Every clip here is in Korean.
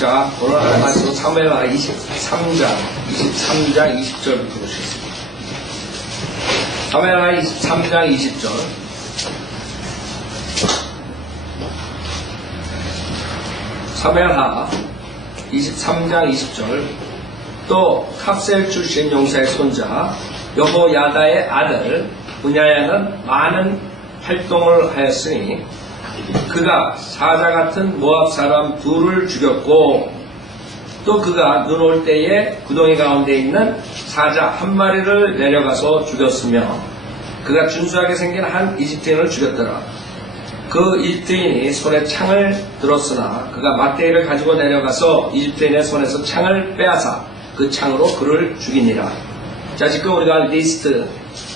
자, 오늘 말씀 사무엘하 23장 20절부터 보시겠습니다. 사무엘하 23장 20절. 사무엘하 23장 20절. 또 캅셀 출신 용사의 손자 여호야다의 아들 분야야는 많은 활동을 하였으니 그가 사자 같은 모압 사람 둘을 죽였고 또 그가 눈 올 때에 구덩이 가운데 있는 사자 한 마리를 내려가서 죽였으며 그가 준수하게 생긴 한 이집트인을 죽였더라. 그 이집트인이 손에 창을 들었으나 그가 막대기를 가지고 내려가서 이집트인의 손에서 창을 빼앗아 그 창으로 그를 죽이니라. 자, 지금 우리가 리스트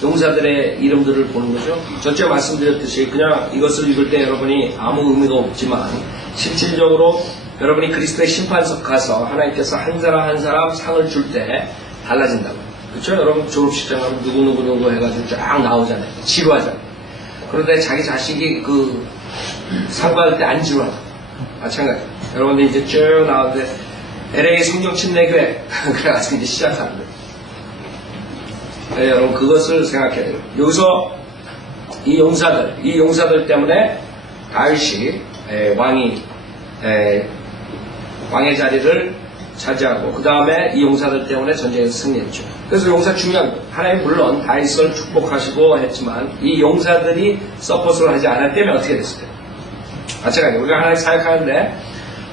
용사들의 이름들을 보는 거죠. 전체 말씀드렸듯이 그냥 이것을 읽을 때 여러분이 아무 의미가 없지만 실질적으로 여러분이 그리스도의 심판석 가서 하나님께서 한 사람 한 사람 상을 줄 때 달라진다고. 그렇죠? 여러분 졸업식장 가면 누구 해가지고 쫙 나오잖아요. 지루하잖아요. 그런데 자기 자식이 그 상 받을 때 안 지루하다. 마찬가지. 여러분들 이제 쭉 나오는데 LA 성경 침례교회 그래가지고 이제 시작하는 거예요. 네, 여러분 그것을 생각해야 돼요. 여기서 이 용사들 때문에 다윗이 왕의 자리를 차지하고 그 다음에 이 용사들 때문에 전쟁에서 승리했죠. 그래서 용사 중요한 거예요. 하나님 물론 다윗을 축복하시고 했지만 이 용사들이 서포트를 하지 않았다면 어떻게 됐을까요? 마찬가지로 우리가 하나님 사역하는데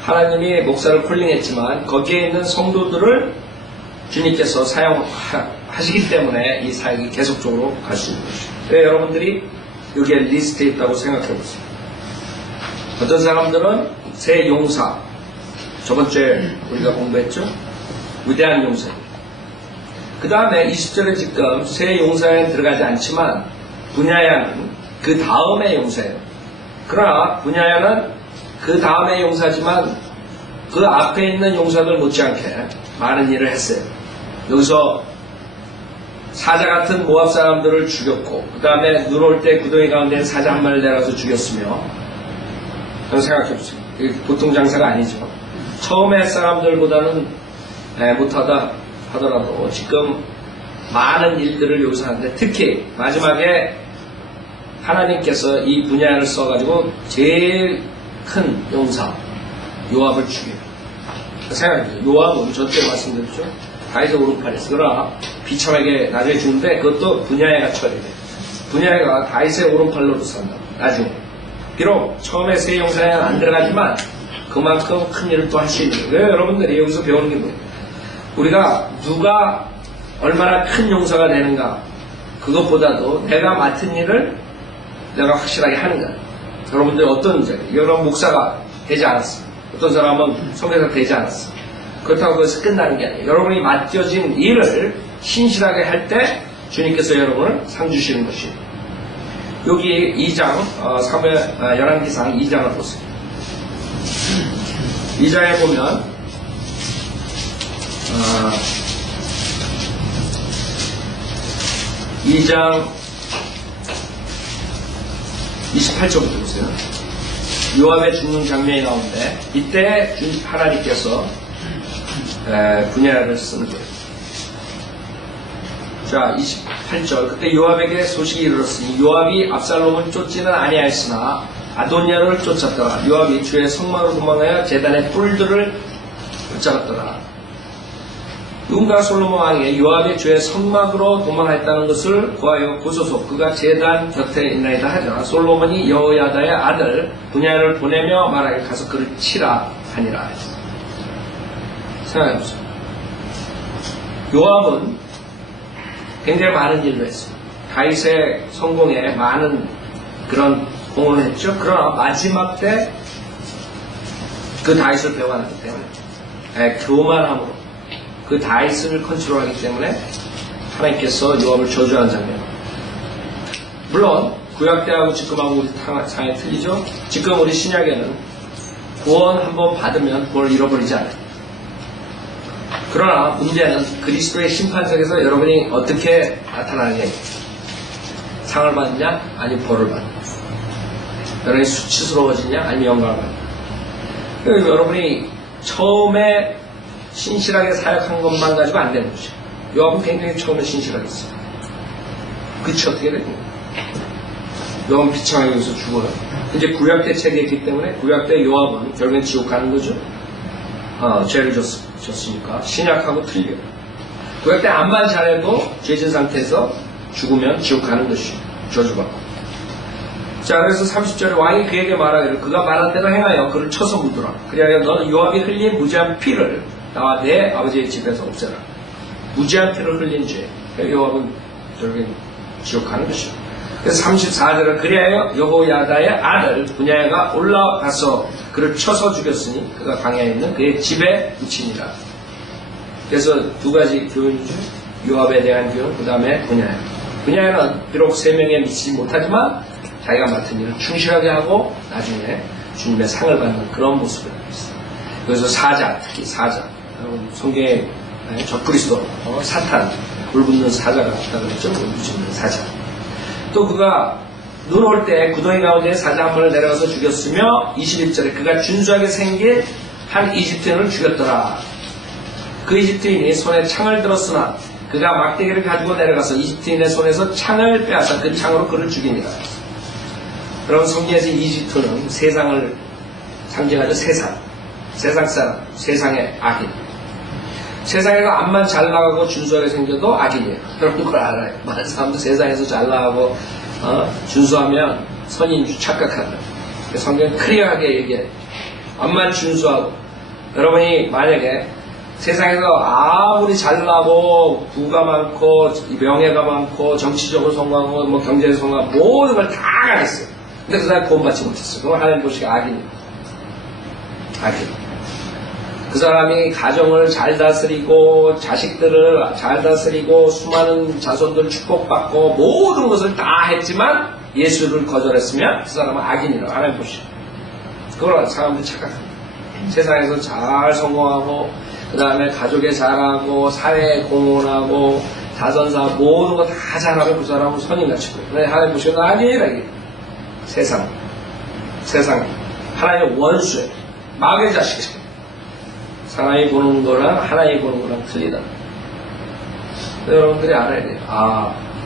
하나님이 목사를 콜링했지만 거기에 있는 성도들을 주님께서 사용하시기 때문에 이 사역이 계속적으로 갈 수 있는 것이죠. 왜 여러분들이 여기에 리스트에 있다고 생각해 보세요. 어떤 사람들은 새 용사, 저번주에 우리가 공부했죠? 위대한 용사. 그 다음에 20절에 지금 새 용사에 들어가지 않지만 분야야는 그 다음의 용사예요. 그러나 분야야는 그 다음의 용사지만 그 앞에 있는 용사들 못지않게 많은 일을 했어요. 여기서 사자 같은 모압 사람들을 죽였고 그 다음에 눈 올 때 구덩이 가운데 사자 한 마리를 내려서 죽였으며 생각해보세요. 보통 장사가 아니죠. 처음에 사람들보다는 못하다 하더라도 지금 많은 일들을 여기서 하는데 특히 마지막에 하나님께서 이 분야를 써가지고 제일 큰 용사 요압을 죽여요. 생각해보세요. 요압은 저때 말씀드렸죠. 다윗의 오른팔에서 그러나 비참하게 나중에 죽는데 그것도 분야야가 처리돼요. 분야야가 다윗의 오른팔로 산다. 나중에 비록 처음에 새 용사에는 안 들어가지만 그만큼 큰 일을 또 할 수 있는 거예요. 왜 여러분들이 여기서 배우는 게 뭐예요? 우리가 누가 얼마나 큰 용사가 되는가 그것보다도 내가 맡은 일을 내가 확실하게 하는가. 여러분들 어떤 문제예요? 여러분 목사가 되지 않았어. 어떤 사람은 선교사가 되지 않았어. 그렇다고 거기서 끝나는 게 아니에요. 여러분이 맡겨진 일을 신실하게 할 때 주님께서 여러분을 상 주시는 것이에요. 여기 2장 열왕기상 2장을 보세요. 2장에 보면 2장 28절부터 보세요. 요압의 죽는 장면이 나오는데 이때 하나님께서 분야를 쓰는 거예요. 자, 28절. 그때 요압에게 소식이 이르렀으니 요압이 압살롬을 쫓지는 아니하였으나 아도니아를 쫓았더라. 요압이 주의 성막으로 도망하여 제단의 뿔들을 붙잡았더라. 누군가 솔로몬 왕에게 요압이 주의 성막으로 도망하였다는 것을 구하여 고소서 그가 제단 곁에 있나이다 하자 솔로몬이 여호야다의 아들 분야를 보내며 말하기를 가서 그를 치라 하니라. 생각해보세요. 요압은 굉장히 많은 일을 했어요. 다윗의 성공에 많은 그런 공헌을 했죠. 그러나 마지막 때 그 다윗을 배워하기 때문에 교만함으로 그 다윗을 컨트롤하기 때문에 하나님께서 요압을 저주하는 장면. 물론 구약 때하고 지금하고 우리 상황이 틀리죠. 지금 우리 신약에는 구원 한번 받으면 그걸 잃어버리지 않아요. 그러나 문제는 그리스도의 심판석에서 여러분이 어떻게 나타나느냐. 상을 받느냐 아니면 벌을 받느냐. 여러분이 수치스러워지냐 아니면 영광을 받느냐. 여러분이 처음에 신실하게 사역한 것만 가지고 안 되는 거죠. 요압은 굉장히 처음에 신실하겠어요. 그치 어떻게 되는 거예요? 요압은 비참하게 여기서 죽어요. 이제 구약 때 책이었기 때문에 구약 때 요압은 결국엔 지옥 가는 거죠. 죄를 졌으니까 신약하고 틀려요. 구약 때 암만 잘해도 죄진 상태에서 죽으면 지옥 가는 것이 저주받고. 자, 그래서 30절에 왕이 그에게 말하기를 그가 말한 대로 행하여 그를 쳐서 묻으라. 그리하여 너는 요압이 흘린 무지한 피를 나와 내 아버지의 집에서 없애라. 무지한 피를 흘린 죄. 요압은 결국엔 지옥 가는 것이죠. 그래서 34절에 그리하여 여호야다의 아들 분야가 올라가서 그를 쳐서 죽였으니 그가 광야에 있는 그의 집에 묻히니라. 그래서 두 가지 교훈이죠. 요압에 대한 교훈, 그 다음에 분야야. 분야는 비록 세 명에 미치지 못하지만 자기가 맡은 일을 충실하게 하고 나중에 주님의 상을 받는 그런 모습을 하고 있어요. 그래서 사자, 특히 사자. 성경에 적그리스도, 사탄, 불붙는 사자가 있다 그랬죠. 무지는 사자. 또 그가 눈 올 때 구덩이 가운데 사자 한 번을 내려가서 죽였으며 21절에 그가 준수하게 생긴 한 이집트인을 죽였더라. 그 이집트인이 손에 창을 들었으나 그가 막대기를 가지고 내려가서 이집트인의 손에서 창을 빼앗아 그 창으로 그를 죽이니라. 그럼 성경에서 이집트는 세상을 상징하죠. 세상 사람, 세상의 악인. 세상에서 암만 잘 나가고 준수하게 생겨도 악인이에요. 여러분 그걸 알아요. 많은 사람도 세상에서 잘 나가고 준수하면 선인 줄 착각한다. 성경은 클리어하게 얘기해요. 암만 준수하고 여러분이 만약에 세상에서 아무리 잘나고 부가 많고 명예가 많고 정치적으로 성공하고 뭐 경제적으로 성공하고 모든 걸 다 가졌어요. 근데 그 사람이 구원받지 못했어요. 그건 하나님 보시기에 악인이에요. 악인. 그 사람이 가정을 잘 다스리고 자식들을 잘 다스리고 수많은 자손들 축복받고 모든 것을 다 했지만 예수를 거절했으면 그 사람은 악인이라고 하나님 보시죠. 그걸 사람들이 착각합니다. 세상에서 잘 성공하고 그 다음에 가족에 잘하고 사회에 공헌하고 자선사 모든 거 다 잘하고 그 사람은 선인같이 보여요. 근데 하나님 보시면 아니라 이게 세상 하나님의 원수예요. 마귀의 자식이에요. 사람이 보는 거랑 하나님이 보는 거랑 틀리다. 여러분들이 알아야 돼요.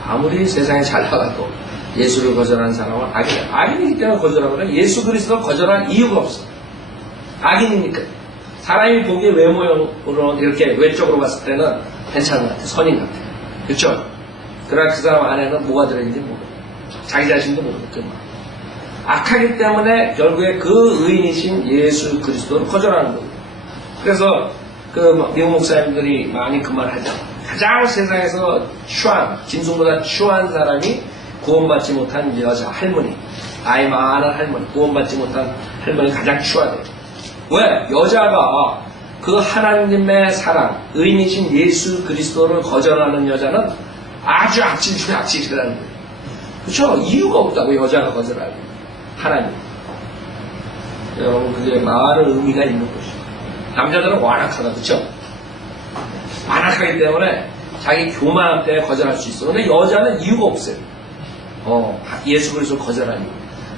아무리 세상에 잘 나가도 예수를 거절한 사람은 악이야. 악인이기 때문에 거절하거나 예수 그리스도를 거절할 이유가 없어. 악인이니까. 사람이 보기에 외모로 이렇게 외적으로 봤을 때는 괜찮은 것 같아. 선인 것 같아. 그렇죠? 그러나 그 사람 안에는 뭐가 들어있는지 모르고 자기 자신도 모르겠지만 악하기 때문에 결국에 그 의인이신 예수 그리스도를 거절하는 거예요. 그래서 그 미국 목사님들이 많이 그 말 하죠. 가장 세상에서 추한, 짐승보다 추한 사람이 구원받지 못한 여자, 할머니. 나이 많은 할머니, 구원받지 못한 할머니 가장 추하대요. 왜? 여자가 그 하나님의 사랑, 의인이신 예수 그리스도를 거절하는 여자는 아주 악질 중에 악질이라는 거예요. 그렇죠? 이유가 없다고 여자가 거절하는 거예요. 하나님. 여러분 그게 많은 의미가 있는 것이죠. 남자들은 완악하다, 그쵸? 완악하기 때문에 자기 교만함 때문에 거절할 수 있어. 근데 여자는 이유가 없어요. 예수 그리스도를 거절하니.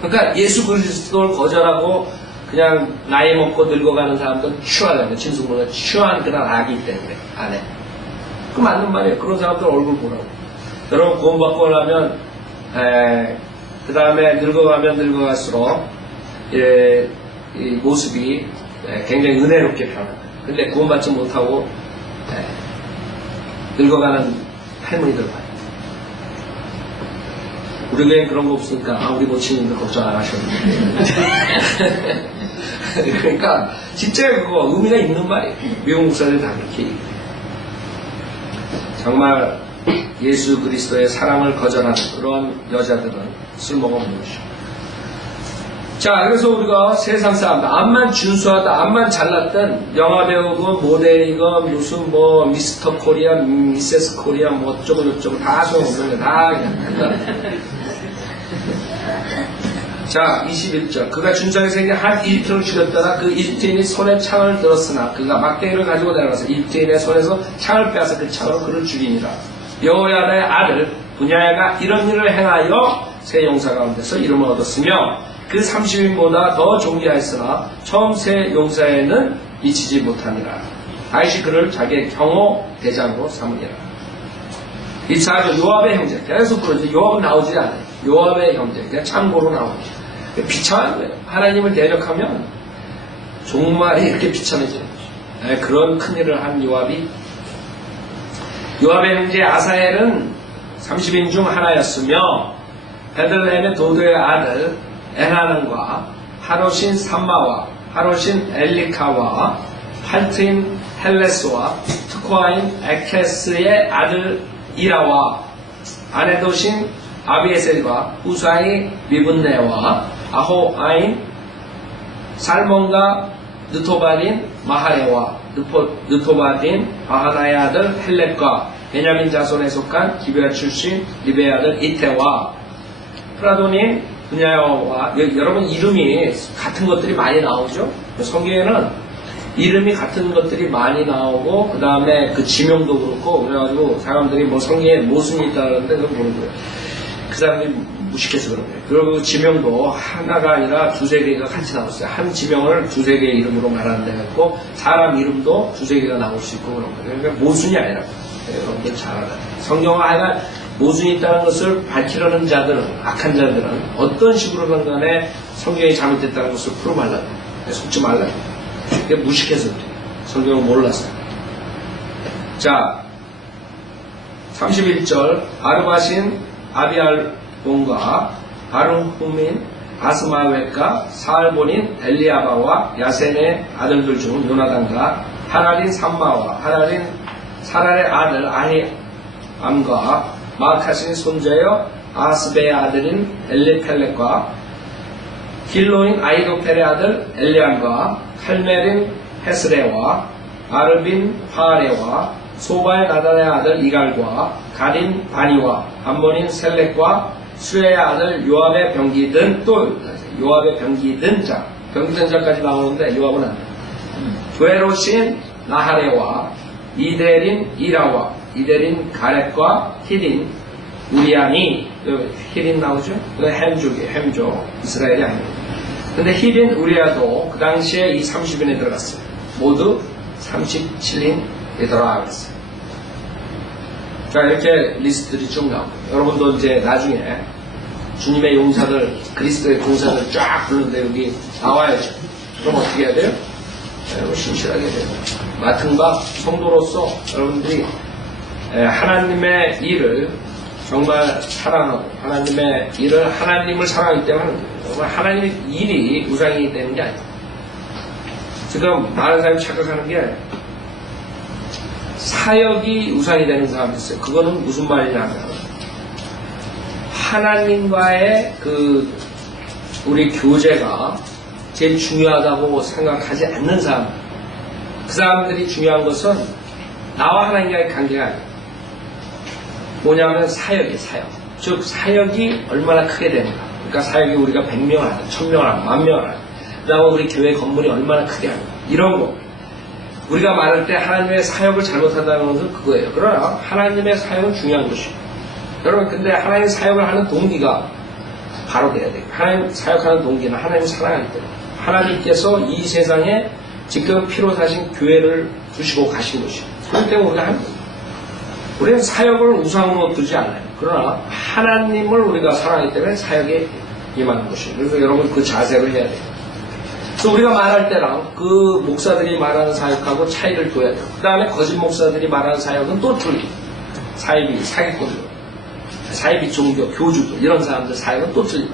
그러니까 예수 그리스도를 거절하고 그냥 나이 먹고 늙어가는 사람들은 추하다는 거예요. 짐승보다 추한 그런 악이기 때문에 안에. 그 맞는 말이에요. 그런 사람들 얼굴 보라고. 여러분 구원받고 나면 그 다음에 늙어가면 늙어갈수록 이 모습이 굉장히 은혜롭게 변합니다. 근데 구원받지 못하고 늙어가는 할머니들 봐요. 우리 교회는 그런 거 없으니까 우리 모친님들 걱정 안 하셔도 돼요. 그러니까 진짜 그거 의미가 있는 말이에요. 미국 목사들이 다 그렇게 얘기해요. 정말 예수 그리스도의 사랑을 거절하는 그런 여자들은 술 먹어먹는 것이죠. 자, 그래서 우리가 세상 사람들, 암만 준수하다, 암만 잘났던 영화배우건 모델이건 무슨 뭐 미스터 코리아, 미세스 코리아 뭐 어쩌고저쩌고 다 소용없는 거 다 그냥. 자, 21절. 그가 준수하게 생긴 한 이집트인을 죽였더라. 그 이집트인이 손에 창을 들었으나 그가 막대기를 가지고 내려가서 이집트인의 손에서 창을 빼앗아 그 창으로 그를 죽이니라. 여호야다의 아들 분야가 이런 일을 행하여 세 용사 가운데서 이름을 얻었으며 그 30인보다 더 존귀하였으나 처음 세 용사에는 미치지 못하니라. 다윗이 그를 자기의 경호 대장으로 삼으니라. 이 4절 요압의 형제. 계속 그러죠. 요압은 나오지 않아요. 요압의 형제. 그냥 참고로 나오죠. 비참한 거예요. 하나님을 대적하면 정말 이렇게 비참해지는 거죠. 그런 큰일을 한 요압이, 요압의 형제 아사엘은 30인 중 하나였으며 베들레헴의 도도의 아들 엘하난과 하롯인 삼마와 하롯인 엘리카와 팔트인 헬레스와 특화인 에케스의 아들 이라와 아내도신 아비에셀과 후사이 미분네와 아호아인 살몬과 느토바딘 마하레와 느토바딘 바하나의 아들 헬렙과 베냐민 자손에 속한 기브야 출신 리베의 아들 이테와 프라도닌 분야와, 여러분 이름이 같은 것들이 많이 나오죠. 성경에는 이름이 같은 것들이 많이 나오고 그 다음에 그 지명도 그렇고 그래가지고 사람들이 뭐 성경에 모순이 있다는데 그걸 보는 거예요. 그 사람들이 무식해서 그런 거예요. 그리고 지명도 하나가 아니라 두세 개가 같이 나왔어요. 한 지명을 두세 개의 이름으로 말하는 데가 있고 사람 이름도 두세 개가 나올 수 있고 그런 거예요. 그러니까 모순이 아니라 여러분들 잘 알아요. 성경은 하여간 모순이 있다는 것을 밝히려는 자들은, 악한 자들은 어떤 식으로든 간에 성경이 잘못됐다는 것을 풀어말라요. 속지 말라요. 그게 무식해서 그래요. 성경을 몰라서. 자, 31절 아르바신 아비알본과 아르후민 아스마웻과 사알본인 엘리아바와 야센의 아들들 중 요나단과 하랄인 삼마와 하랄인 사랄의 아들 아히암과 마카신 손자여 아스베의 아들인 엘리펠렉과 길로인 아이도펠의 아들 엘리암과 칼멜인 헤스레와 아르빈 파레와 소바의 나단의 아들 이갈과 가딘 바니와 암몬인 셀렉과 수레의 아들 요압의 병기든 또 요압의 병기든 자 병기든 자까지 나오는데 요압은 안 돼. 괴로신 나하레와 이데린 이라와 이데린 가렛과 히린 우리안이 히린 나오죠? 햄족이에요. 햄족 이스라엘이 아니에요. 근데 히린 우리아도 그 당시에 이 30인에 들어갔어요. 모두 37인에 들어갔어요. 자, 이렇게 리스트들이 쭉 나옵니다. 여러분도 이제 나중에 주님의 용사들, 그리스도의 용사들 쫙 부르는데 여기 나와야죠. 그럼 어떻게 해야 돼요? 신실하게 해야 돼요. 맡은 바 성도로서 여러분들이 하나님의 일을 정말 사랑하고 하나님의 일을 하나님을 사랑하기 때문에 하는 거예요. 정말 하나님의 일이 우상이 되는 게 아니에요. 지금 많은 사람이 착각하는 게 사역이 우상이 되는 사람이 있어요. 그거는 무슨 말이냐면 하나님과의 그 우리 교제가 제일 중요하다고 생각하지 않는 사람, 그 사람들이 중요한 것은 나와 하나님과의 관계가 아니에요. 뭐냐면 사역이에요. 사역. 즉 사역이 얼마나 크게 되는가. 그러니까 사역이 우리가 100명을 하든 1000명을 하든 10,000명을 하든 그 다음에 우리 교회 건물이 얼마나 크게 하는가. 이런 거. 우리가 말할 때 하나님의 사역을 잘못한다는 것은 그거예요. 그러나 하나님의 사역은 중요한 것이에요. 여러분 근데 하나님 사역을 하는 동기가 바로 돼야 돼요. 하나님 사역하는 동기는 하나님을 사랑하기 때문에 하나님께서 이 세상에 지금 피로 사신 교회를 두시고 가신 것이에요. 그렇기 때문에 우리가 하는 거예요. 우리는 사역을 우상으로 두지 않아요. 그러나 하나님을 우리가 사랑하기 때문에 사역에 임하는 것이에요. 그래서 여러분 그 자세를 해야 돼요. 그래서 우리가 말할 때랑 그 목사들이 말하는 사역하고 차이를 둬야 돼요. 그 다음에 거짓 목사들이 말하는 사역은 또 틀려요. 사이비, 사기꾼들, 사이비 종교, 교주들 이런 사람들 사역은 또 틀려요.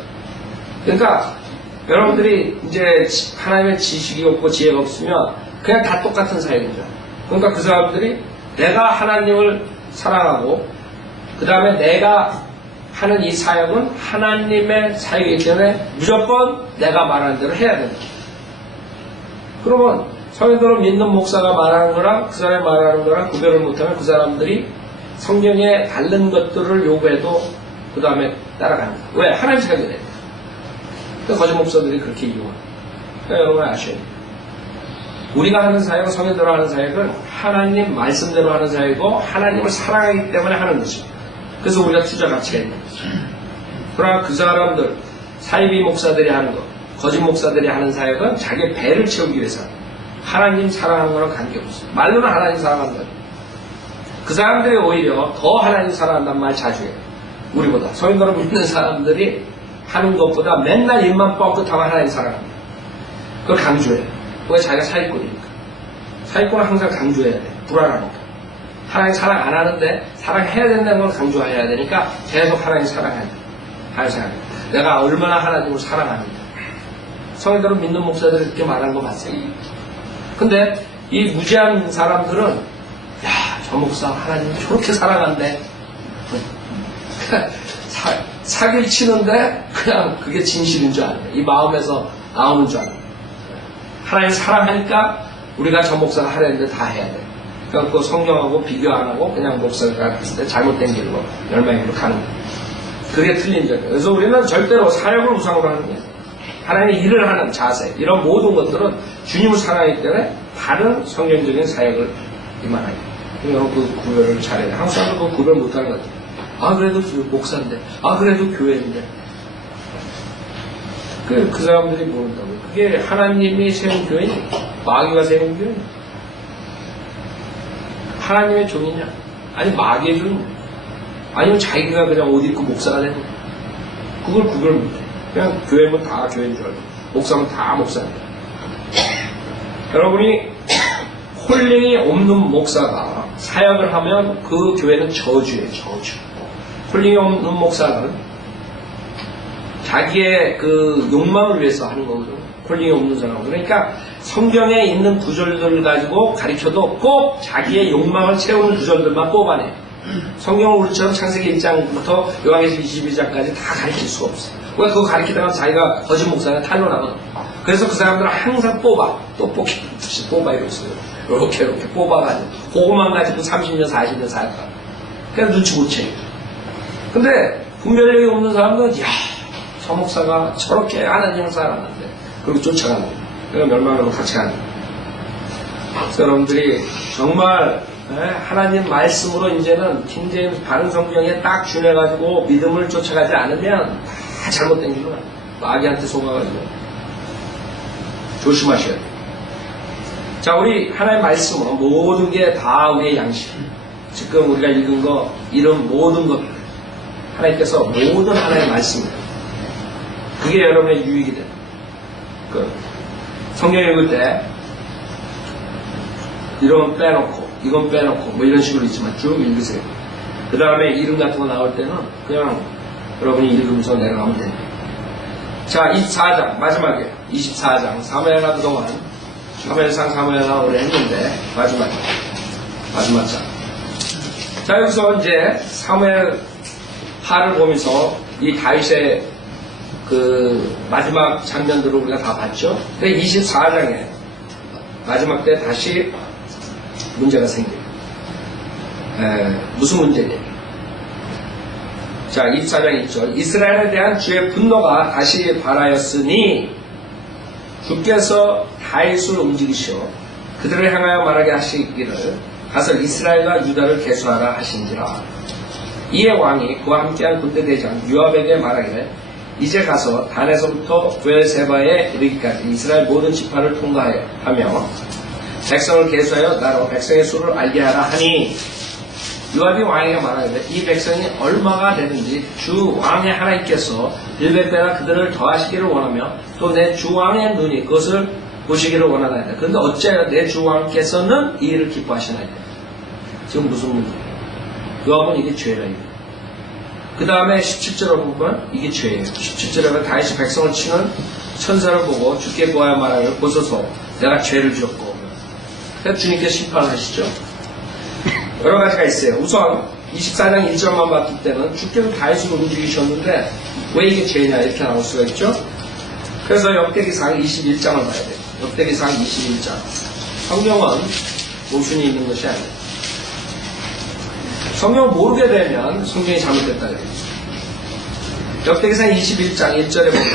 그러니까 여러분들이 이제 하나님의 지식이 없고 지혜가 없으면 그냥 다 똑같은 사역이죠. 그러니까 그 사람들이 내가 하나님을 사랑하고 그 다음에 내가 하는 이 사역은 하나님의 사역이기 때문에 무조건 내가 말하는 대로 해야 된다. 그러면 성인들은 믿는 목사가 말하는 거랑 그 사람이 말하는 거랑 구별을 못하면 그 사람들이 성경에 다른 것들을 요구해도 그 다음에 따라간다. 왜? 하나님 사역이 된다. 그러니까 거짓 목사들이 그렇게 이용합니다. 그러니까 여러분 아셔야 돼요. 우리가 하는 사역은 성인대로 하는 사역은 하나님 말씀대로 하는 사역이고 하나님을 사랑하기 때문에 하는 것입니다. 그래서 우리가 투자 가치가 있는 거죠. 그러나 그 사람들 사이비 목사들이 하는 것 거짓 목사들이 하는 사역은 자기 배를 채우기 위해서 하나님 사랑하는 거랑 관계없어. 말로는 하나님 사랑하는 거야. 그 사람들이 오히려 더 하나님 사랑한다는 말 자주 해요. 우리보다. 성인들을 믿는 사람들이 하는 것보다 맨날 입만 뻥끗하면 하나님 사랑합니다. 그걸 강조해요. 왜? 자기가 사기꾼이니까. 사기꾼은 항상 강조해야 돼. 불안하니까. 하나님 사랑 안 하는데 사랑해야 된다는 걸 강조해야 되니까 계속 하나님 사랑해야 돼. 하나님 사랑해. 내가 얼마나 하나님을 사랑하는가. 성인들은 믿는 목사들이 그렇게 말하는 거 봤어요. 근데 이 무지한 사람들은 야, 저 목사 하나님 저렇게 사랑한대. 사기를 치는데 그냥 그게 진실인 줄 알아요. 이 마음에서 나오는 줄 알아요. 하나님 사랑하니까 우리가 저 목사가 하려는데 다 해야 돼. 그러니까 그 성경하고 비교 안 하고 그냥 목사가 했을 때 잘못된 길로 멸망의 길로 가는 거예요. 그게 틀린 점이에요. 그래서 우리는 절대로 사역을 우상으로 하는 거예요. 하나님의 일을 하는 자세, 이런 모든 것들은 주님을 사랑하기 때문에 다른 성경적인 사역을 이만하게. 여러분 그 구별을 잘해야 돼. 한국 사람도 그 구별 못하는 것 같아요. 아 그래도 목사인데, 아 그래도 교회인데. 그 사람들이 모른다고요. 그게 하나님이 세운 교회니 마귀가 세운 교회니 하나님의 종이냐 아니 마귀의 종이냐 아니면 자기가 그냥 옷 입고 목사가 되는 거야. 그걸 구별 못해. 그냥 교회면 다 교회인 줄 알고 목사면 다 목사입니다. 여러분이 홀링이 없는 목사가 사역을 하면 그 교회는 저주예요. 저주. 홀링이 없는 목사는 자기의 그 욕망을 위해서 하는 거거든요. 홀링이 없는 사람은. 그러니까 성경에 있는 구절들을 가지고 가르쳐도 꼭 자기의 욕망을 채우는 구절들만 뽑아내요. 성경은 우리처럼 창세기 1장부터 요한계시록 22장까지 다 가르칠 수가 없어요. 왜 그거 가르치다가 자기가 거짓 목사가 탄로나거든. 그래서 그 사람들은 항상 뽑아. 또 뽑히듯이 뽑아 이랬어요. 이렇게 뽑아가지고 그것만 가지고 30년 40년 살까. 그냥 눈치 못 채요. 근데 분별력이 없는 사람들은 야, 저 목사가 저렇게 하나님을 사랑하는데 그리고 쫓아가는 거예요. 그러니까 멸망으로 같이 가는 거예요. 그래서 여러분들이 정말 하나님 말씀으로 이제는 킹제임스 바른 성경에 딱 준해가지고 믿음을 쫓아가지 않으면 다 잘못된 길로 가요. 마귀한테 속아가지고 조심하셔야 돼요. 자, 우리 하나님 말씀은 모든 게 다 우리의 양식. 지금 우리가 읽은 거 이런 모든 것 하나님께서 모든 하나님의 말씀입니다. 그게 여러분의 유익이 돼요. 성경 읽을 때 이런 빼놓고 이건 빼놓고 뭐 이런 식으로 있지만 쭉 읽으세요. 그 다음에 이름 같은 거 나올 때는 그냥 여러분이 읽으면서 내려가면 됩니다. 자, 24장 마지막에 24장 사무엘하 그동안 사무엘상 사무엘하 오래 했는데 마지막 장. 자, 여기서 이제 사무엘하를 보면서 이 다윗의 그 마지막 장면들을 우리가 다 봤죠. 근데 24장에 마지막 때 다시 문제가 생겨요. 무슨 문제냐? 자, 24장 1절. 이스라엘에 대한 주의 분노가 다시 발하였으니 주께서 다윗을 움직이시어 그들을 향하여 말하게 하시기를 가서 이스라엘과 유다를 계수하라 하신지라. 이에 왕이 그와 함께한 군대 대장 요압에게 말하기를 이제 가서 단에서부터 브엘세바에 이르기까지 이스라엘 모든 지파를 통과하며 백성을 계수하여 나로 백성의 수를 알게 하라 하니 요압이 왕에게 말하기를 이 백성이 얼마가 되든지 주 왕의 하나님께서 100배나 그들을 더하시기를 원하며 또 내 주 왕의 눈이 그것을 보시기를 원하나이다. 그런데 어째 내 주 왕께서는 이 일을 기뻐하시나이다. 지금 무슨 문제예요? 요압은 이게 죄라 이게. 그 다음에 17절을 보면 이게 죄예요. 17절에 보면 다윗이 백성을 치는 천사를 보고 주께 구하여 말하기를 보소서 내가 죄를 지었고 그래서 주님께 심판을 하시죠. 여러 가지가 있어요. 우선 24장 1절만 봤을 때는 주께서 다윗을 움직이셨는데 왜 이게 죄냐 이렇게 나올 수가 있죠. 그래서 역대기상 21장을 봐야 돼요. 역대기상 21장. 성경은 모순이 있는 것이 아니에요. 성경을 모르게 되면 성경이 잘못됐다 그래요. 역대기상 21장 1절에 보면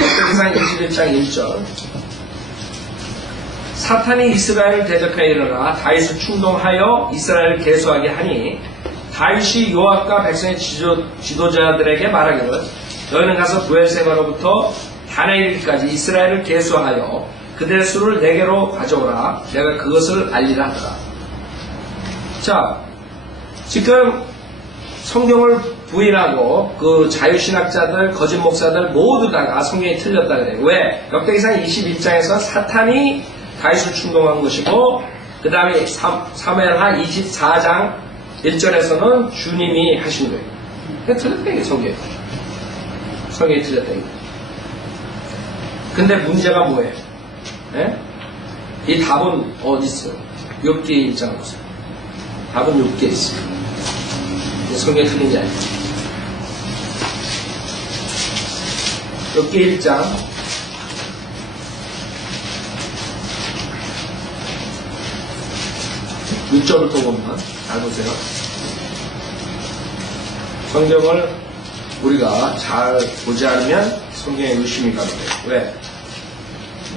역대기상 21장 1절 사탄이 이스라엘을 대적하여 일어나 다윗을 충동하여 이스라엘을 계수하게 하니 다윗이 요압과 백성의 지도자들에게 말하기를 너희는 가서 브엘세바로부터 단에 이르기까지 이스라엘을 계수하여 그들의 수를 내게로 가져오라. 내가 그것을 알리라 하더라. 자, 지금 성경을 부인하고 그 자유신학자들, 거짓 목사들 모두 다가 성경이 틀렸다 그래요. 왜? 역대기상 21장에서 사탄이 다윗을 충동한 것이고, 그 다음에 사무엘하 24장 1절에서는 주님이 하신 거예요. 그게 틀렸다 이게 성경이. 성경이 틀렸다 이게. 근데 문제가 뭐예요? 예? 이 답은 어디 있어요? 욥기 1장 보세요. 답은 욥기에 있어요. 성경이 틀린 게 아니에요. 욥기 1장 6절부터 보면 잘 보세요. 성경을 우리가 잘 보지 않으면 성경에 의심이 가게 돼요. 왜?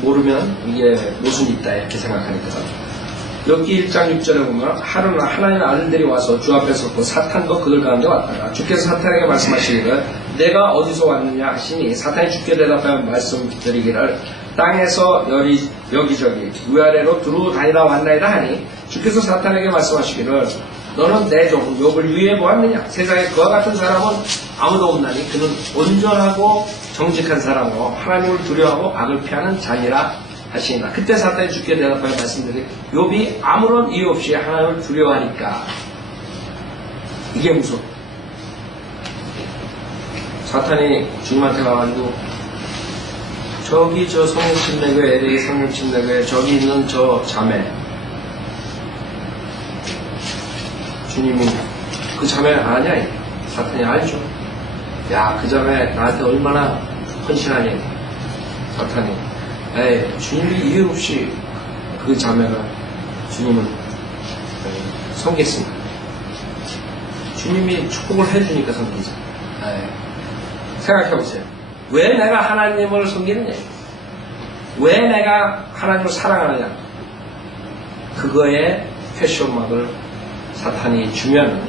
모르면 이게 모순이 있다 이렇게 생각하니까. 욥기 1장 6절에 보면 하루는 하나님의 아들들이 와서 주 앞에 섰고 사탄도 그들 가운데 왔다가 주께서 사탄에게 말씀하시기를 내가 어디서 왔느냐 하시니 사탄이 주께 대답하여 말씀드리기를 땅에서 여기저기 위아래로 두루 다니다 왔나이다 하니 주께서 사탄에게 말씀하시기를 너는 내 종 욥을 유의해 보았느냐. 세상에 그와 같은 사람은 아무도 없나니 그는 온전하고 정직한 사람으로 하나님을 두려워하고 악을 피하는 자니라 하시니라. 그때 사탄이 주께 대답하여 말씀드리기를 욥이 아무런 이유 없이 하나님을 두려워하니까. 이게 무서워. 사탄이 주님한테 가가지고 저기 저 성령침례교회 LA 성령침례교회 저기 있는 저 자매 주님이 그 자매 아냐? 사탄이 알죠. 야, 그 자매 나한테 얼마나 헌신하니? 사탄이 에이, 주님이 이유 없이 그 자매가 주님을 섬겼습니다. 주님이 축복을 해주니까 섬기죠. 생각해보세요. 왜 내가 하나님을 섬기느냐? 왜 내가 하나님을 사랑하느냐? 그거에 패션막을 사탄이 주면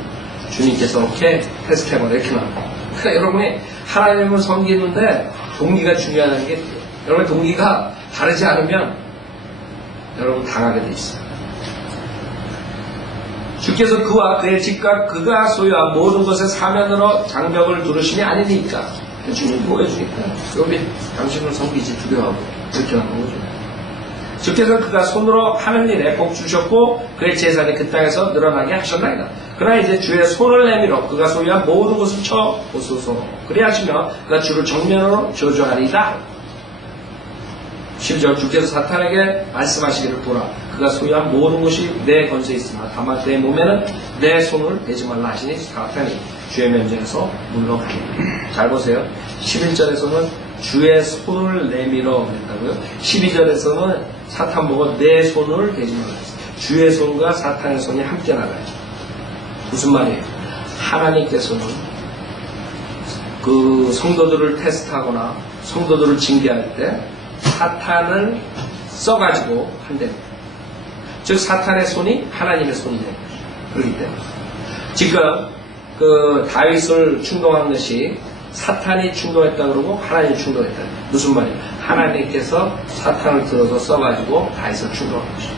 주님께서 이렇게 테스트해봐 이렇게 나옵니다. 그러니까 여러분이 하나님을 섬기는데 동기가 중요하다는 게 여러분 동기가 다르지 않으면 여러분 당하게 돼 있어요. 주께서 그와 그의 집과 그가 소유한 모든 것의 사면으로 장벽을 두르심이 아니니까 주님이 보여주니까 욥이 당신을 섬기지 두려워하고 이렇게 하는 거죠. 주께서 그가 손으로 하는 일에 복 주셨고 그의 재산이 그 땅에서 늘어나게 하셨나이다. 그러나 이제 주의 손을 내밀어 그가 소유한 모든 것을 쳐 보소서. 그래 하시며 그가 주를 정면으로 저주하리다. 12절 주께서 사탄에게 말씀하시기를 보라. 그가 소유한 모든 것이 내 건세에 있으나 다만 내 몸에는 내 손을 대지 말라 하시니 사탄이 주의 면전에서 물러가니. 잘 보세요. 11절에서는 주의 손을 내밀어 그랬다고요. 12절에서는 사탄 보고 내 손을 대지 말라 했어요. 주의 손과 사탄의 손이 함께 나가죠. 무슨 말이에요? 하나님께서는 그 성도들을 테스트하거나 성도들을 징계할 때 사탄을 써가지고 한답니다. 즉 사탄의 손이 하나님의 손이 되는 거죠. 그렇기 때문에 지금 그 다윗을 충동한 것이 사탄이 충동했다 그러고 하나님이 충동했다. 무슨 말이에요? 하나님께서 사탄을 들어서 써가지고 다윗을 충동한 것이죠.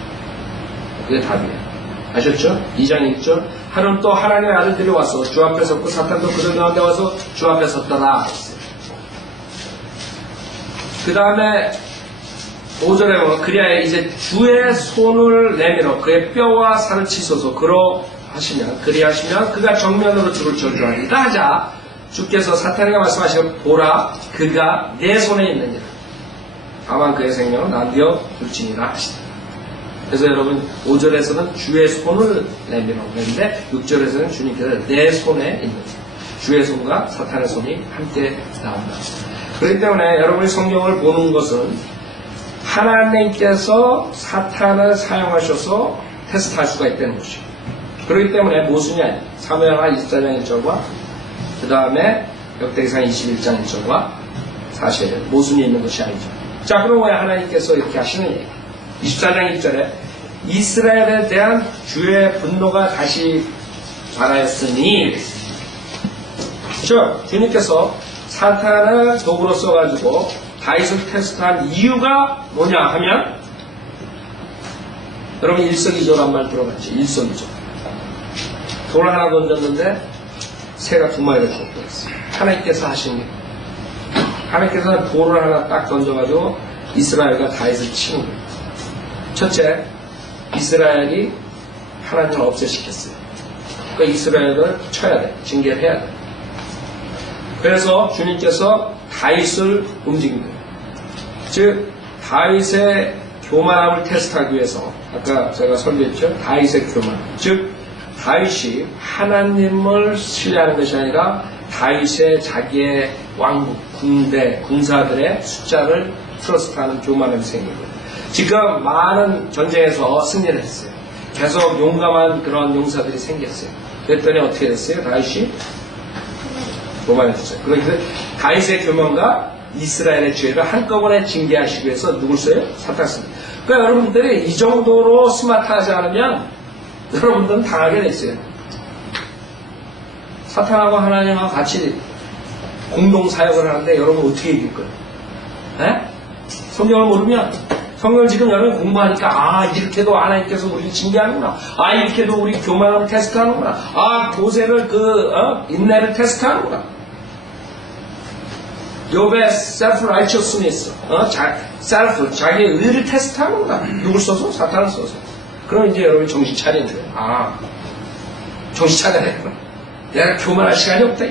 그게 답이에요. 아셨죠? 2장 1절 하루는 또 하나님의 아들들이 와서 주 앞에 섰고 사탄도 그들 가운데 와서 주 앞에 섰더라. 그 다음에 5절에 보면 그리하여 이제 주의 손을 내밀어 그의 뼈와 살을 치소서. 그리하시면 그가 정면으로 주를 저주하리다 하자 주께서 사탄에게 말씀하시고 보라 그가 내 손에 있느니라. 다만 그의 생명은 남겨 둘지니라 하시다. 그래서 여러분 5절에서는 주의 손을 내밀어 그랬는데 6절에서는 주님께서 내 손에 있는 주의 손과 사탄의 손이 함께 나온다. 그렇기 때문에 여러분이 성경을 보는 것은 하나님께서 사탄을 사용하셔서 테스트할 수가 있다는 것이죠. 그렇기 때문에 모순이 아니에요. 사무엘하 24장 1절과 그 다음에 역대기상 21장 1절과 사실 모순이 있는 것이 아니죠. 자, 그럼 왜 하나님께서 이렇게 하시느냐? 24장 1절에 이스라엘에 대한 주의 분노가 다시 자라였으니 즉 주님께서 사탄을 도구로 써가지고 다윗을 테스트한 이유가 뭐냐 하면 여러분 일석이조란 말 들어봤죠? 일석이조. 돌을 하나 던졌는데 새가 두 마리가 죽어버렸어요. 하나님께서 하신 게 하나님께서는 돌을 하나 딱 던져가지고 이스라엘과 다윗을 치는 거예요. 첫째, 이스라엘이 하나님을 없애시켰어요. 그러니까 이스라엘을 쳐야 돼. 징계를 해야 돼. 그래서 주님께서 다윗을 움직인 거예요. 즉 다윗의 교만함을 테스트하기 위해서 아까 제가 설명했죠. 다윗의 교만. 즉 다윗이 하나님을 신뢰하는 것이 아니라 다윗의 자기의 왕국, 군대, 군사들의 숫자를 트러스트하는 교만을 생긴 거예요. 지금 많은 전쟁에서 승리를 했어요. 계속 용감한 그런 용사들이 생겼어요. 그랬더니 어떻게 됐어요? 다윗이 교만해졌어요. 그러니까 다윗의 교만과 이스라엘의 죄를 한꺼번에 징계하시기 위해서 누굴 써요? 사탄을 씁니다. 그러니까 여러분들이 이 정도로 스마트하지 않으면 여러분들은 당하게 됐어요. 사탄하고 하나님하고 같이 공동 사역을 하는데 여러분 어떻게 이길 거예요? 네? 성경을 모르면 성경을 지금 여러분 공부하니까 이렇게도 하나님께서 우리를 징계하는구나. 이렇게도 우리 교만함을 테스트하는구나. 모세를 인내를 테스트하는구나. 욥의 self righteousness, 자기 의를 테스트하는구나. 누굴 써서? 사탄을 써서. 그럼 이제 여러분이 정신 차리는 거예요. 정신 차려야 되구나. 내가 교만할 시간이 없다.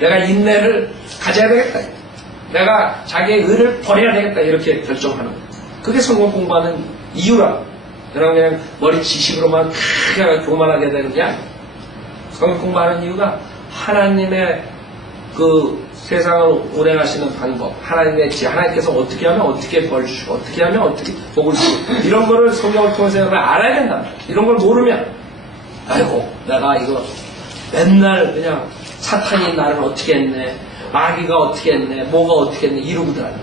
내가 인내를 가져야 되겠다. 내가 자기의 의를 버려야 되겠다. 이렇게 결정하는 거예요. 그게 성경 공부하는 이유라. 여러분 그냥 머리 지식으로만 크게 교만하게 되는 게 아니에요. 성경 공부하는 이유가 하나님의 그 세상을 운행하시는 방법, 하나님께서 어떻게 하면 어떻게 벌 주시고, 어떻게 하면 어떻게 복을 주시고, 이런 거를 성경을 통해서 여러분 알아야 된다. 이런 걸 모르면, 내가 이거 맨날 그냥 사탄이 나를 어떻게 했네, 마귀가 어떻게 했네, 뭐가 어떻게 했네, 이러고들 아니에요.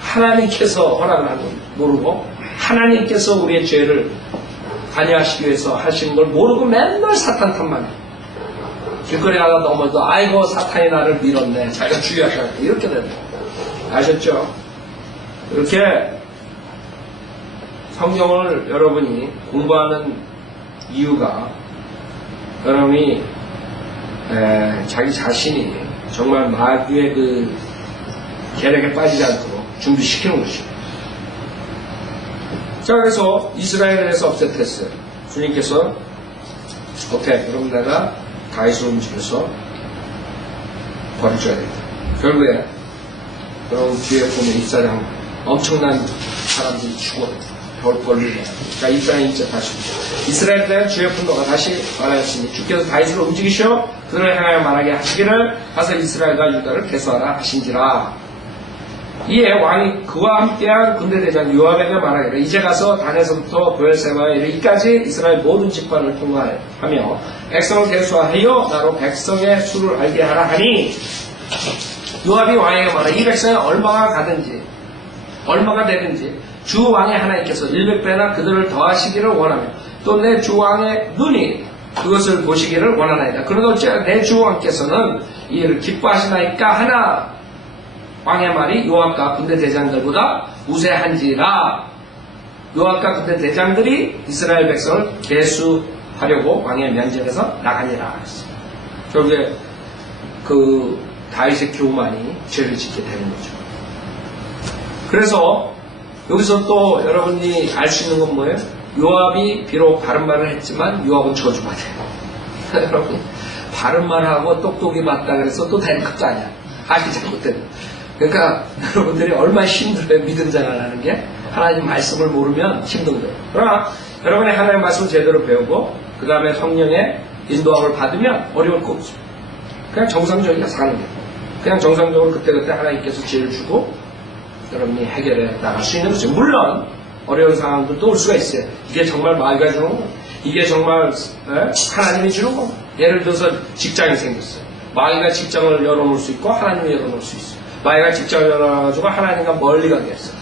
하나님께서 허락을 하는 걸 모르고, 하나님께서 우리의 죄를 관여하시기 위해서 하시는 걸 모르고 맨날 사탄 탓만 해요. 길거리 가다 넘어도 아이고 사탄이 나를 밀었네, 자기가 주의하셔야 돼, 이렇게 되는 거예요. 아셨죠? 이렇게 성경을 여러분이 공부하는 이유가 여러분이 자기 자신이 정말 마귀의 그 계략에 빠지지 않도록 준비시키는 것이에요. 자, 그래서 이스라엘에서 없앴댔어요. 주님께서 오케이, 그럼 내가 다윗을 움직여서 벌을 줘야 되겠다. 결국에 여러분 뒤에 보면 입사장 엄청난 사람들이 죽어 벌을 내요. 자, 입사장 2절 다시 이스라엘에 대한 주의 분노가 다시 말하였으니 주께서 다윗을 움직이시어 그들을 향하여 말하게 하시기를 가서 이스라엘과 유다를 대수하라 하신지라. 이에 왕이 그와 함께한 군대대장 요압에게 말하기를 이제 가서 단에서부터 브엘세바에 이르기까지 이스라엘 모든 지파를 통과하며 백성을 대수하여 나로 백성의 수를 알게 하라 하니 요압이 왕에게 말하기를 이 백성이 얼마가 가든지 얼마가 되든지 주 왕의 하나님께서 100배나 그들을 더하시기를 원하며 또 내 주 왕의 눈이 그것을 보시기를 원하나이다. 그러나 어찌하여 내 주 왕께서는 이를 기뻐하시나이까 하나 왕의 말이 요압과 군대 대장들보다 우세한지라. 요압과 군대 대장들이 이스라엘 백성을 계수하려고 왕의 면전에서 나가니라. 결국에 그 다윗의 교만이 죄를 짓게 되는 거죠. 그래서 여기서 또 여러분이 알 수 있는 건 뭐예요? 요압이 비록 바른 말을 했지만 요압은 저주받아요. 여러분 바른 말하고 똑똑히 맞다 그래서 또 되는 것도 아니야. 하기 잘못되는. 그러니까 여러분들이 얼마나 힘들어요. 믿음 생활하는 게. 하나님 말씀을 모르면 힘든 거예요. 그러나 여러분이 하나님 말씀을 제대로 배우고 그 다음에 성령의 인도함을 받으면 어려울 거 없어요. 그냥 정상적이게 사는 거예요. 그냥 정상적으로 그때그때 하나님께서 지혜를 주고 여러분이 해결해 나갈 수 있는 거죠. 물론 어려운 상황들도 올 수가 있어요. 이게 정말 마귀가 주는 거, 이게 정말 하나님이 주는 거. 예를 들어서 직장이 생겼어요. 마귀가 직장을 열어놓을 수 있고 하나님이 열어놓을 수 있어요. 마귀가 직장을 열어가지고 하나님과 멀리 가게 했어.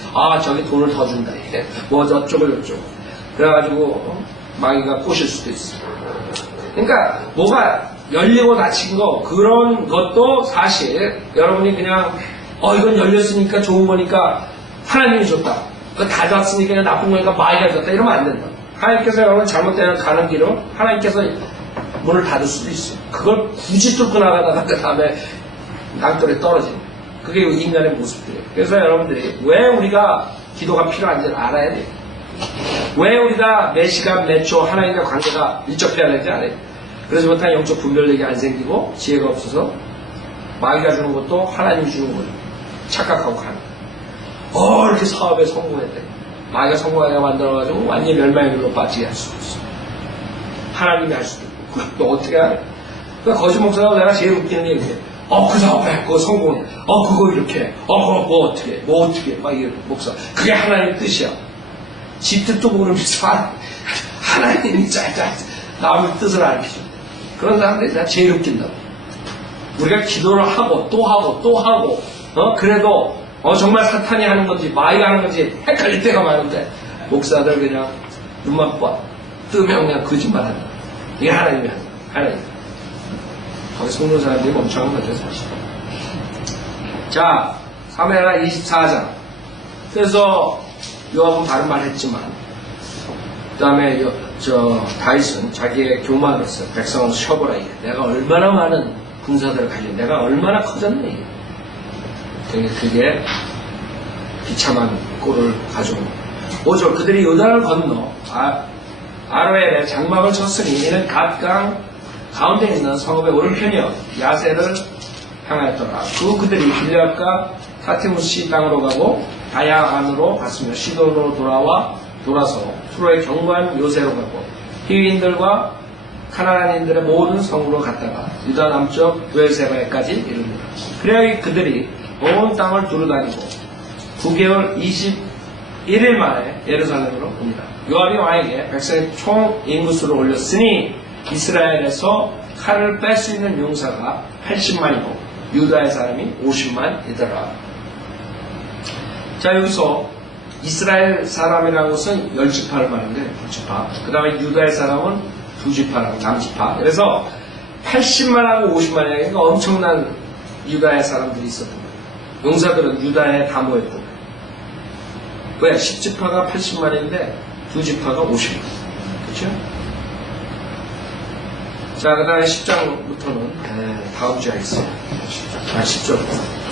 저기 돈을 더 준다. 뭐 어쩌고 저쩌고. 그래가지고 마귀가 꼬실 수도 있어요. 그러니까 뭐가 열리고 닫힌 거 그런 것도 사실 여러분이 그냥 이건 열렸으니까 좋은 거니까 하나님이 줬다. 그거 닫았으니까 그냥 나쁜 거니까 마귀가 줬다. 이러면 안 된다. 하나님께서 여러분 잘못되는 가는 길은 하나님께서 문을 닫을 수도 있어요. 그걸 굳이 뚫고 나가다가 그 다음에 낭떠러에 떨어지는 거예요. 그게 인간의 모습이에요. 그래서 여러분들이 왜 우리가 기도가 필요한지를 알아야 돼요. 왜 우리가 매 시간 매 초 하나님과 관계가 밀접해야 되는지 알아요. 그래서 못한 영적 분별력이 안 생기고 지혜가 없어서 마귀가 주는 것도 하나님이 주는 거예요. 착각하고 가는 거예요. 이렇게 사업에 성공했대. 마귀가 성공하게 만들어가지고 완전히 멸망의 길로 빠지게 할 수도 있어. 하나님이 할 수도 있고. 그것도 어떻게 하래? 그러니까 거짓 목사가 내가 제일 웃기는 얘기해. 그 사업에 그거 성공해. 그거 이렇게 해. 그거 뭐 어떻게 해. 막 이래. 목사. 그게 하나님의 뜻이야. 지 뜻도 모르면서 하나님이 짤짤 남의 뜻을 알려줘. 그런 사람들이 나 제일 웃긴다고. 우리가 기도를 하고 또 하고 또 하고 그래도 정말 사탄이 하는 건지 마귀가 하는 건지 헷갈릴 때가 많은데 목사들 그냥 눈만 뜨면 그냥 거짓말한다. 이게 하나님이 한다. 하나님. 거기 속는 사람들이 멍청한 거죠 사실. 자, 사무엘하 24장. 그래서 요압은 바른 말 했지만 그 다음에 다윗은 자기의 교만으로서 백성을 쳐보라 이게 내가 얼마나 많은 군사들을 가진 내가 얼마나 커졌네 이게. 그게 비참한 꼴을 가져온 5절 그들이 요단을 건너 아로엘에 장막을 쳤으니 이는 갓강 가운데 있는 성읍의 오른편이여 야세를 향하였더라. 그들이 길앗과 타티무시 땅으로 가고 다야안으로 갔으며 시돈으로 돌아서 투로의 경관 요새로 가고 히위인들과 카나안인들의 모든 성으로 갔다가 유다 남쪽 브에세바에까지 이릅니다. 그래야 그들이 온 땅을 두루다니고 9개월 21일 만에 예루살렘으로 옵니다. 요압이 왕에게 백성의 총 인구수를 올렸으니 이스라엘에서 칼을 뺄 수 있는 용사가 80만이고 유다의 사람이 50만이더라. 자, 여기서 이스라엘 사람이라는 것은 10지파를 말하는데 10지파. 그 다음에 유다의 사람은 2지파라고 남지파. 그래서 80만하고 50만이니까 엄청난 유다의 사람들이 있었던 거예요. 용사들은 유다에 다 모였던 거예요. 왜? 10지파가 80만인데 2지파가 50만. 그렇죠? 자, 그 다음에 10장부터는 다음 주에 하겠습니다. 10절부터.